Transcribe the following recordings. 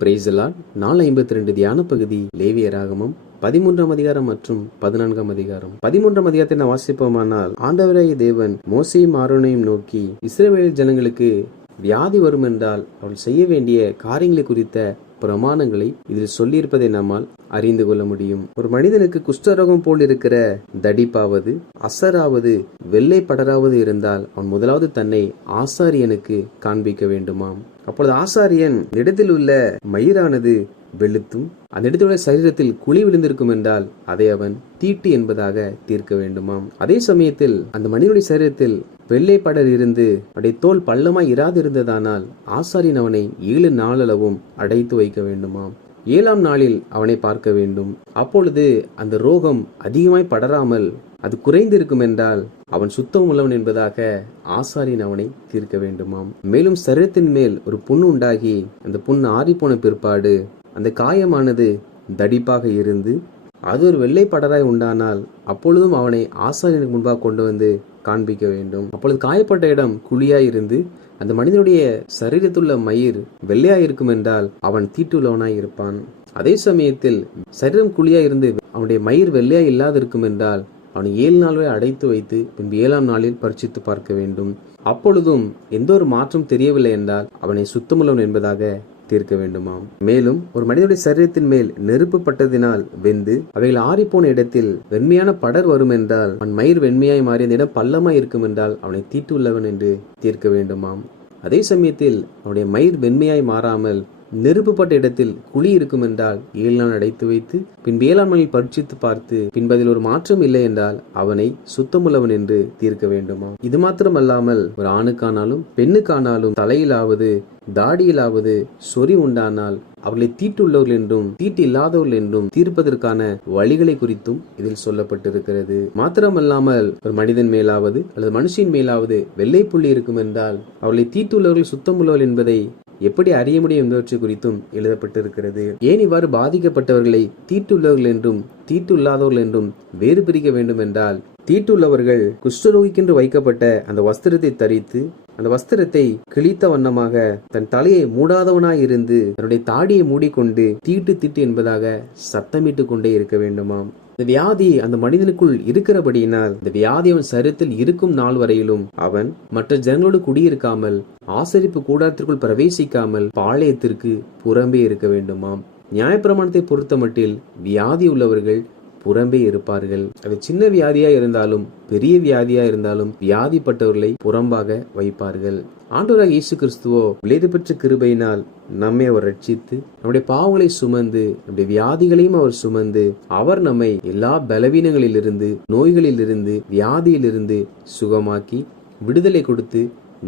Praise the Lord. நாள் 52 தியான பகுதி லேவியராகமம் 13ஆம் அதிகாரம் மற்றும் 14ஆம் அதிகாரம். 13ஆம் அதிகாரத்தை நான் வாசிப்போமானால், ஆண்டவராகிய தேவன் மோசேயும் ஆரோனையும் நோக்கி, இஸ்ரவேல் ஜனங்களுக்கு வியாதி வரும் என்றால் அவள் செய்ய வேண்டிய காரியங்களை குறித்த பிரமாணங்களை இதில் சொல்லியிருப்பதை நம்மால் அறிந்து கொள்ள முடியும். ஒரு மனிதனுக்கு குஷ்டரோகம் போல் இருக்கிற தடிப்பாவது, அசராவது, வெள்ளை படராவது இருந்தால் அவன் முதலாவது தன்னை ஆசாரியனுக்கு காண்பிக்க வேண்டுமாம். அப்பொழுது ஆசாரியன் இடத்தில் உள்ள மயிரானது வெளுத்தும் அந்த இடத்துல சரீரத்தில் குழி விழுந்திருக்கும் என்றால் அதை அவன் தீட்டு என்பதாக தீர்க்க வேண்டுமாம். அதே சமயத்தில் அந்த மனிதனுடைய சரீரத்தில் வெள்ளை படர் இருந்து அவருடைய தோல் பள்ளமாய் இராது இருந்ததானால் ஆசாரியன் அவனை 7 நாளளவும் அடைத்து வைக்க வேண்டுமாம். 7ஆம் நாளில் அவனை பார்க்க வேண்டும். அப்பொழுது அந்த ரோகம் அதிகமாய் படராமல் அது குறைந்திருக்கும் என்றால் அவன் சுத்தம் உள்ளவன் என்பதாக ஆசாரியன் அவனை தீர்க்க வேண்டுமாம். மேலும் சரீரத்தின் மேல் ஒரு புண் உண்டாகி அந்த புண் ஆறிப்போன பிற்பாடு அந்த காயமானது தடிப்பாக இருந்து அது ஒரு வெள்ளை படராய் உண்டானால் அப்பொழுதும் அவனை ஆசாரியனுக்கு முன்பாக கொண்டு வந்து காண்பிக்க வேண்டும். அப்பொழுது காயப்பட்ட இடம் குழியாய் இருந்து அந்த மனிதனுடைய சரீரத்துள்ள மயிர் வெள்ளையாய் இருக்கும் என்றால் அவன் தீட்டுள்ளவனாய் இருப்பான். அதே சமயத்தில் சரீரம் குழியாய் இருந்து அவனுடைய மயிர் வெள்ளையாய் இல்லாதிருக்கும் என்றால் அவனை 7 நாள் வரை அடைத்து வைத்து பின்பு 7ஆம் நாளில் பரிசித்து பார்க்க வேண்டும். அப்பொழுதும் எந்த ஒரு மாற்றம் தெரியவில்லை என்றால் அவனை சுத்தமுள்ளவன் என்பதாக தீர்க்க வேண்டுமாம். மேலும் ஒரு மனிதனுடைய சரீரத்தின் மேல் நெருப்பு பட்டதினால் வெந்து அவைகள் ஆறிப்போன இடத்தில் வெண்மையான படர் வரும் என்றால் அவன் மயிர் வெண்மையாய் மாறி அந்த இடம் பள்ளமாய் இருக்கும் என்றால் அவனை தீட்டு உள்ளவன் என்று தீர்க்க வேண்டுமாம். அதே சமயத்தில் அவனுடைய மயிர் வெண்மையாய் மாறாமல் நெருப்புப்பட்ட இடத்தில் குழி இருக்கும் என்றால் 7 நாள் அடைத்து வைத்து பின்பு 7ஆம் நாளில் பரீட்சித்து பார்த்து பின்பு அதில் ஒரு மாற்றம் இல்லை என்றால் அவனை சுத்தமுள்ளவன் என்று தீர்க்க வேண்டுமா. இது மாத்திரமல்லாமல் ஒரு ஆணுக்கானாலும் பெண்ணுக்கானாலும் தலையிலாவது தாடியிலாவது சொறி உண்டானால் அவர்களை தீட்டுள்ளவர்கள் என்றும் தீட்டு இல்லாதவர்கள் என்றும் தீர்ப்பதற்கான வழிகளை குறித்தும் இதில் சொல்லப்பட்டிருக்கிறது. மாத்திரமல்லாமல் ஒரு மனிதன் மேலாவது அல்லது மனுஷின் மேலாவது வெள்ளை புள்ளி இருக்கும் என்றால் அவர்களை தீட்டுள்ளவர்கள் சுத்தமுள்ளவர்கள் என்பதை எப்படி அறிய முடியும் என்பவற்றை குறித்தும் எழுதப்பட்டிருக்கிறது. ஏன் இவ்வாறு பாதிக்கப்பட்டவர்களை தீட்டுள்ளவர்கள் என்றும் தீட்டுள்ளாதவர்கள் என்றும் வேறு பிரிக்க வேண்டும் என்றால், தீட்டுள்ளவர்கள் குஷ்டரோகிக்கென்று வைக்கப்பட்ட அந்த வஸ்திரத்தை தரித்து அந்த வஸ்திரத்தை கிழித்த வண்ணமாக தன் தலையை மூடாதவனாய் இருந்து தன்னுடைய தாடியை மூடிக்கொண்டு தீட்டு தீட்டு என்பதாக சத்தமிட்டு கொண்டே இருக்க வேண்டுமாம். இந்த வியாதி அந்த மனிதனுக்குள் இருக்கிறபடியினால் இந்த வியாதி அவன் சரீரத்தில் இருக்கும் நாள் வரையிலும் அவன் மற்ற ஜனங்களோடு குடியிருக்காமல் ஆசரிப்பு கூடாரத்திற்குள் பிரவேசிக்காமல் பாளையத்திற்கு புறம்பே இருக்க வேண்டுமாம். நியாயப்பிரமாணத்தை பொறுத்த மட்டில் வியாதி உள்ளவர்கள் புறம்பே இருப்பார்கள். அது சின்ன வியாதியா இருந்தாலும் பெரிய வியாதியா இருந்தாலும் வியாதிப்பட்டவர்களை புறம்பாக வைப்பார்கள். ஆண்டவராகிய இயேசு கிறிஸ்துவோ விலையேற பெற்ற கிருபையினால் நம்மை அவர் ரட்சித்து நம்முடைய பாவங்களை சுமந்து நம்முடைய வியாதிகளையும் அவர் சுமந்து அவர் நம்மை எல்லா பலவீனங்களிலிருந்து நோய்களிலிருந்து வியாதியிலிருந்து சுகமாக்கி விடுதலை கொடுத்து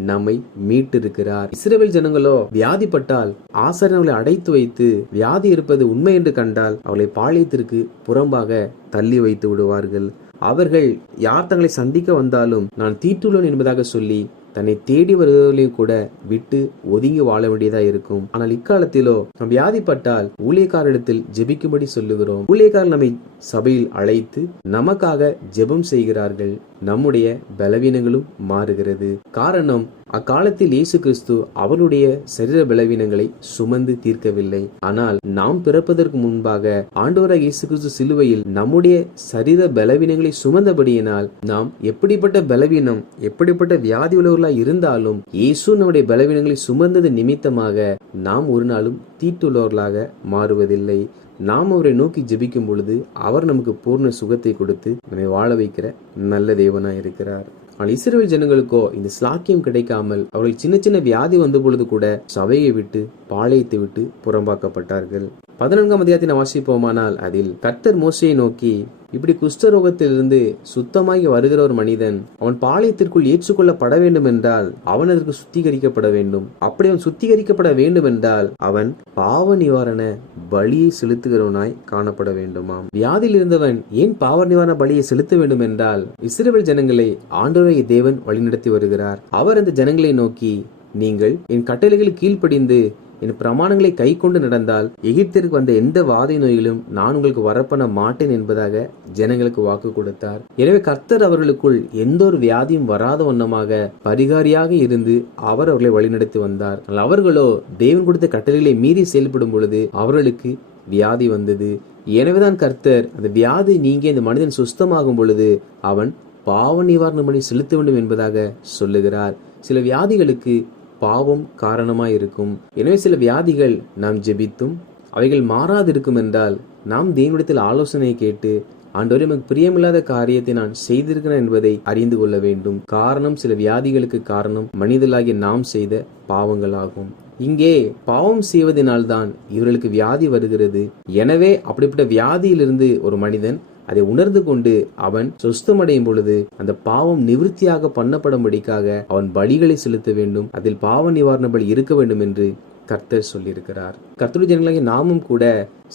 நம்மை மீட்டிருக்கிறார். இஸ்ரவேல் ஜனங்களோ வியாதிப்பட்டால் ஆசாரியர்களை அடைத்து வைத்து வியாதி இருப்பது உண்மை என்று கண்டால் அவளை பாளையத்திற்கு புறம்பாக தள்ளி வைத்து விடுவார்கள். அவர்கள் யார் தங்களை சந்திக்க வந்தாலும் நான் தீட்டுள்ளவன் என்பதாக சொல்லி தன்னை தேடி வருவதையும் கூட விட்டு ஒதுங்கி வாழ வேண்டியதா இருக்கும். ஆனால் இக்காலத்திலோ நாம் வியாதிப்பட்டால் ஊழியக்காரரிடத்தில் ஜெபிக்கும்படி சொல்லுகிறோம். ஊழியக்காரர் நம்மை சபையில் அழைத்து நமக்காக ஜெபம் செய்கிறார்கள். நம்முடைய பலவீனங்களும் மாறுகிறது. காரணம், அக்காலத்தில் இயேசு கிறிஸ்து அவருடைய சரீர பலவீனங்களை சுமந்து தீர்க்கவில்லை. ஆனால் நாம் பிறப்பதற்கு முன்பாக ஆண்டவராகிய இயேசு கிறிஸ்து சிலுவையில் நம்முடைய சரீர பலவீனங்களை சுமந்தபடியினால் நாம் எப்படிப்பட்ட பலவீனம் எப்படிப்பட்ட வியாதி உள்ளவர்களாய் இருந்தாலும் இயேசு நம்முடைய பலவீனங்களை சுமந்தது நிமித்தமாக நாம் ஒரு நாளும் தீட்டுள்ளவர்களாக மாறுவதில்லை. நாம் அவரை நோக்கி ஜெபிக்கும் பொழுது அவர் நமக்கு பூர்ண சுகத்தை கொடுத்து நம்மை வாழ வைக்கிற நல்ல தேவனாய் இருக்கிறார். ஆனால் இஸ்ரவேல் ஜனங்களுக்கோ இந்த ஸ்லாக்கியம் கிடைக்காமல் அவர்கள் சின்ன சின்ன வியாதி வந்த பொழுது கூட சபையை விட்டு பாளையத்தை விட்டு புறம்பாக்கப்பட்டார்கள். 14ஆம் அதிகாரத்தை வாசிப்போமானால் அதில் கர்த்தர் மோசேயை நோக்கி, இப்படி குஷ்டரோகத்திலிருந்து சுத்தமாகி வருகிற ஒரு மனிதன் அவன் பாளையத்திற்குள் ஏற்றுக்கொள்ளப்பட வேண்டும் என்றால் அவன் அதற்கு சுத்திகரிக்கப்பட வேண்டும். அப்படி அவன் சுத்திகரிக்கப்பட வேண்டும் என்றால் அவன் பாவ நிவாரண பலியை செலுத்துகிறவனாய் காணப்பட வேண்டுமாம். வியாதியில் இருந்தவன் ஏன் பாவ நிவாரண பலியை செலுத்த வேண்டும் என்றால், இஸ்ரவேல் ஜனங்களை ஆண்டவராகிய தேவன் வழிநடத்தி வருகிறார். அவர் அந்த ஜனங்களை நோக்கி, நீங்கள் என் கட்டளைகள் கீழ்ப்படிந்து என் பிரமாணங்களை கை கொண்டு நடந்தால் எகிப்திற்கு வந்த எந்த வாதை நோய்களும் நான் உங்களுக்கு வரப்பண்ண மாட்டேன் என்பதாக ஜனங்களுக்கு வாக்கு கொடுத்தார். எனவே கர்த்தர் அவர்களுக்குள் எந்த ஒரு வியாதியும் வராத வண்ணமாக பரிகாரியாக இருந்து அவர் அவர்களை வழிநடத்தி வந்தார். அவர்களோ தேவன் கொடுத்த கட்டளைகளை மீறி செயல்படும் பொழுது அவர்களுக்கு வியாதி வந்தது. எனவேதான் கர்த்தர் அந்த வியாதி நீங்கி இந்த மனிதன் சுஸ்தமாகும் பொழுது அவன் பாவ நிவாரண பலி செலுத்த வேண்டும் என்பதாக சொல்லுகிறார். சில வியாதிகளுக்கு பாவம் காரணமாய் இருக்கும். எனவே சில வியாதிகள் நாம் ஜெபித்தும் அவைகள் மாறாதிருக்கும் என்றால் நாம் தேவனிடத்தில் ஆலோசனை கேட்டு ஆண்டவரே நமக்கு பிரியமில்லாத காரியத்தை நான் செய்திருக்கிறேன் என்பதை அறிந்து கொள்ள வேண்டும். காரணம் சில வியாதிகளுக்கு காரணம் மனிதர்களாகிய நாம் செய்த பாவங்களாகும். இங்கே பாவம் செய்வதனால்தான் இவர்களுக்கு வியாதி வருகிறது. எனவே அப்படிப்பட்ட வியாதியிலிருந்து ஒரு மனிதன் அதை உணர்ந்து கொண்டு அவன் சொஸ்தமடையும் பொழுது அந்த பாவம் நிவிருத்தியாக பண்ணப்படும்படிக்காக அவன் பலிகளை செலுத்த வேண்டும். அதில் பாவ நிவாரண பலி இருக்க வேண்டும் என்று கர்த்தர் சொல்லியிருக்கிறார். கர்த்தருடைய ஜனங்களாகிய நாமும் கூட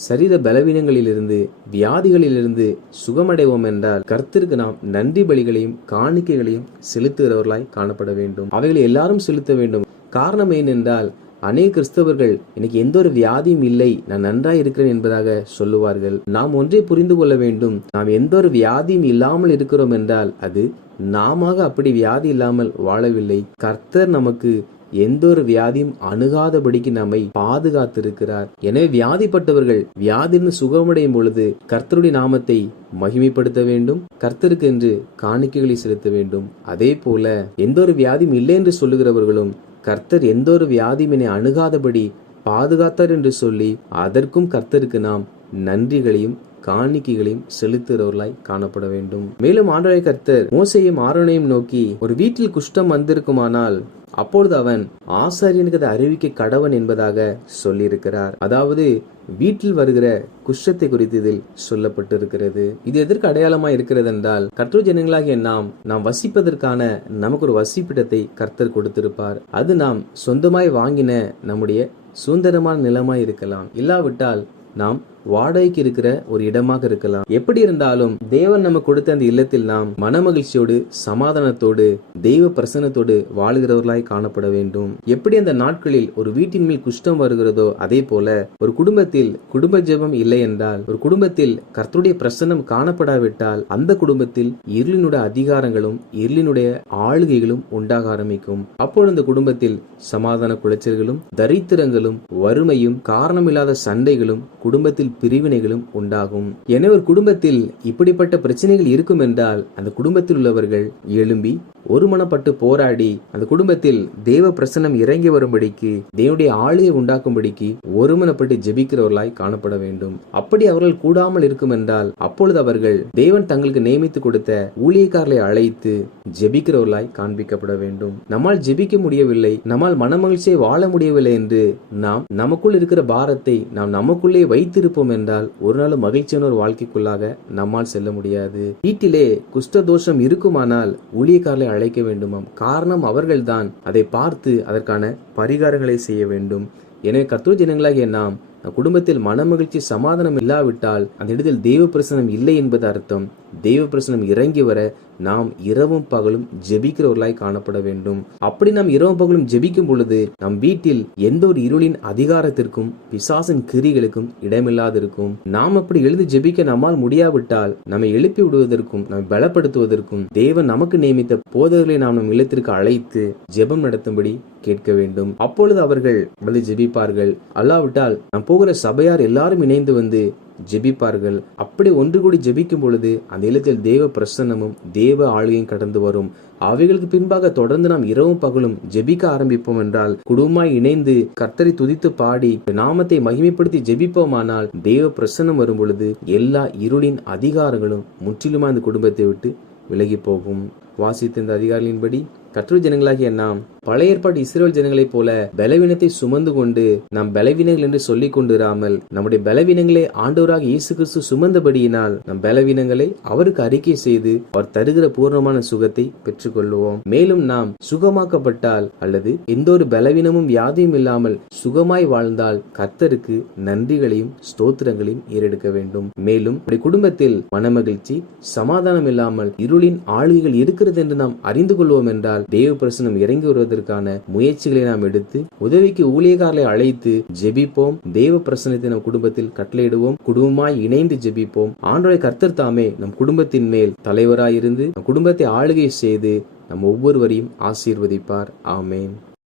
சரீர பலவீனங்களிலிருந்து வியாதிகளிலிருந்து சுகமடைவோம் என்றால் கர்த்தருக்கு நாம் நன்றி பலிகளையும் காணிக்கைகளையும் செலுத்துகிறவர்களாய் காணப்பட வேண்டும். அவைகளை எல்லாரும் செலுத்த வேண்டும். காரணம் ஏனென்றால் அநேக கிறிஸ்தவர்கள் எனக்கு எந்த ஒரு வியாதியும் இல்லை, நான் நன்றாய் இருக்கிறேன் என்பதாக சொல்லுவார்கள். நாம் ஒன்றை புரிந்து கொள்ள வேண்டும். நாம் எந்த ஒரு வியாதியும் இல்லாமல் இருக்கிறோம் என்றால் அது நாம அப்படி வியாதி இல்லாமல் வாழவில்லை. கர்த்தர் நமக்கு எந்த ஒரு வியாதியும் அணுகாதபடிக்கு நம்மை பாதுகாத்திருக்கிறார். எனவே வியாதிப்பட்டவர்கள் வியாதின்னு சுகமடையும் பொழுது கர்த்தருடைய நாமத்தை மகிமைப்படுத்த வேண்டும். கர்த்தருக்கு என்று காணிக்கைகளை செலுத்த வேண்டும். அதே போல எந்த ஒரு வியாதியும் இல்லை என்று சொல்லுகிறவர்களும் கர்த்தர் எந்த ஒரு வியாதியும் என்னை அணுகாதபடி பாதுகாத்தார் என்று சொல்லி அதற்கும் கர்த்தருக்கு நாம் நன்றிகளையும் காணிக்கைகளையும் செலுத்துகிறவர்களாய் காணப்பட வேண்டும். மேலும் ஆண்டவராகிய கர்த்தர் மோசேயும் ஆரோனையும் நோக்கி, ஒரு வீட்டில் குஷ்டம் வந்திருக்குமானால் அப்பொழுது அவன் ஆசாரியனுக்கு அதை அறிவிக்க கடவன் என்பதாக சொல்லியிருக்கிறார். அதாவது வீட்டில் வருகிற குஷ்டத்தை குறித்து இதில் சொல்லப்பட்டிருக்கிறது. இது எதற்கு அடையாளமா இருக்கிறது என்றால் கர்த்தர் ஜனங்களாகிய நாம் வசிப்பதற்கான நமக்கு ஒரு வசிப்பிடத்தை கர்த்தர் கொடுத்திருப்பார். அது நாம் சொந்தமாய் வாங்கின நம்முடைய சுதந்திரமான நிலமாய் இருக்கலாம், இல்லாவிட்டால் நாம் வாடகைக்கு இருக்கிற ஒரு இடமாக இருக்கலாம். எப்படி இருந்தாலும் தேவன் நமக்கு கொடுத்த அந்த இல்லத்தில் நாம் மனமகிழ்ச்சியோடு சமாதானத்தோடு தெய்வ பிரசன்னத்தோடு வாழ்கிறவர்களாய் காணப்பட வேண்டும். எப்படி அந்த நாட்களில் ஒரு வீட்டின் மேல் குஷ்டம் வருகிறதோ அதே போல ஒரு குடும்பத்தில் குடும்ப ஜெபம் இல்லை என்றால், ஒரு குடும்பத்தில் கர்த்தருடைய பிரசன்னம் காணப்படாவிட்டால் அந்த குடும்பத்தில் இருளினுடைய அதிகாரங்களும் இருளினுடைய ஆளுகைகளும் உண்டாக ஆரம்பிக்கும். அப்பொழுது அந்த குடும்பத்தில் சமாதான குலைச்சல்களும் தரித்திரங்களும் வறுமையும் காரணமில்லாத சண்டைகளும் குடும்பத்தில் பிரிவினைகளும் உண்டாகும். எனவே ஒரு குடும்பத்தில் இப்படிப்பட்ட பிரச்சனைகள் இருக்கும் என்றால் அந்த குடும்பத்தில் உள்ளவர்கள் எழும்பி ஒருமனப்பட்டு போராடி அந்த குடும்பத்தில் தேவ பிரசன்னம் இறங்கி வரும்படிக்கு தேவனுடைய ஆளுகை உண்டாக்கும்படிக்கு ஒருமனப்பட்டு ஜெபிக்கிறவர்களாய் காணப்பட வேண்டும். அப்படி அவர்கள் கூடாமல் இருக்கும் என்றால் அப்பொழுது அவர்கள் தேவன் தங்களுக்கு நியமித்து கொடுத்த ஊழியக்காரர்களை அழைத்து ஜெபிக்கிறவர்களாய் காண்பிக்கப்பட வேண்டும். நம்மால் ஜெபிக்க முடியவில்லை, நம்மால் மனமகிழ்ச்சியை வாழ முடியவில்லை என்று நாம் நமக்குள் இருக்கிற பாரத்தை நாம் நமக்குள்ளே வைத்திருப்போம் என்றால் ஒரு நாள் மகிழ்ச்சியான ஒரு வாழ்க்கைக்குள்ளாக நம்மால் செல்ல முடியாது. வீட்டிலே குஷ்டதோஷம் இருக்குமானால் ஊழியக்காரர்களை அழைக்க வேண்டுமாம். காரணம் அவர்கள்தான் அதை பார்த்து அதற்கான பரிகாரங்களை செய்ய வேண்டும். எனவே கர்த்தருடைய ஜனங்களாகிய நாம் குடும்பத்தில் மனமகிழ்ச்சி சமாதானம் இல்லாவிட்டால் அந்த இடத்தில் தெய்வ பிரசனம் இல்லை என்பது அர்த்தம். தெய்வ பிரசனம் இறங்கி வர நாம் இரவும் பகலும் ஜெபிக்கிறவர்களாய் காணப்பட வேண்டும். அப்படி நாம் இரவும் பகலும் ஜெபிக்கும் பொழுது நம் வீட்டில் எந்த ஒரு இருளின் அதிகாரத்திற்கும் பிசாசின் கிரிகளுக்கும் இடமில்லாதிருக்கும். நாம் அப்படி எழுந்து ஜெபிக்க நம்மால் முடியாவிட்டால் நம்மை எழுப்பி விடுவதற்கும் நம்மை பலப்படுத்துவதற்கும் தேவன் நமக்கு நியமித்த போதகர்களை நாம் நம் இல்லத்திற்கு அழைத்து ஜெபம் நடத்தும்படி கேட்க வேண்டும். அப்பொழுது அவர்கள் வந்து ஜெபிப்பார்கள். அல்லாவிட்டால் நாம் போகிற சபையார் எல்லாரும் இணைந்து வந்து ஜெபிப்பார்கள். அப்படி ஒன்று கூடி ஜெபிக்கும் பொழுது அந்த இல்லத்தில் தேவ பிரசன்னமும் தேவ ஆளுகையும் கடந்து வரும். அவைகளுக்கு பின்பாக தொடர்ந்து நாம் இரவும் பகலும் ஜெபிக்க ஆரம்பிப்போம் என்றால் குடும்பமாய் இணைந்து கர்த்தரை துதித்து பாடி நாமத்தை மகிமைப்படுத்தி ஜெபிப்போமானால் தேவ பிரசன்னம் வரும் பொழுது எல்லா இருளின் அதிகாரங்களும் முற்றிலுமா அந்த குடும்பத்தை விட்டு விலகி போகும். வாசித்த இந்த அதிகாரிகளின்படி கர்த்தருடைய ஜனங்களாகிய நாம் பழைய ஏற்பாடு இஸ்ரவேல் ஜனங்களைப் போல பலவீனத்தை சுமந்து கொண்டு நாம் பலவீனங்கள் என்று சொல்லிக் கொண்டிராமல் நம்முடைய பலவீனங்களை ஆண்டவராக இயேசு கிறிஸ்து சுமந்தபடியினால் நம் பலவீனங்களை அவருக்கு அறிக்கை செய்து அவர் தருகிற பூர்ணமான சுகத்தை பெற்றுக்கொள்வோம். மேலும் நாம் சுகமாக்கப்பட்டால் அல்லது எந்த ஒரு பலவீனமும் வியாதியும் இல்லாமல் சுகமாய் வாழ்ந்தால் கர்த்தருக்கு நன்றிகளையும் ஸ்தோத்திரங்களையும் ஏறெடுக்க வேண்டும். மேலும் குடும்பத்தில் மனமகிழ்ச்சி சமாதானம் இல்லாமல் இருளின் ஆளுகைகள் இருக்கிறது என்று நாம் அறிந்து கொள்வோம் என்றால் இருந்தால் தேவ பிரசனம் இறங்கி வருவதற்கான முயற்சிகளை நாம் எடுத்து உதவிக்கு ஊழியக்காரர்களை அழைத்து ஜெபிப்போம். தேவ பிரசனத்தை நம் குடும்பத்தில் கட்டளையிடுவோம். குடும்பமாய் இணைந்து ஜெபிப்போம். ஆண்டவராகிய கர்த்தர் தாமே நம் குடும்பத்தின் மேல் தலைவராயிருந்து நம் குடும்பத்தை ஆளுகை செய்து நம் ஒவ்வொருவரையும் ஆசீர்வதிப்பார். ஆமென்.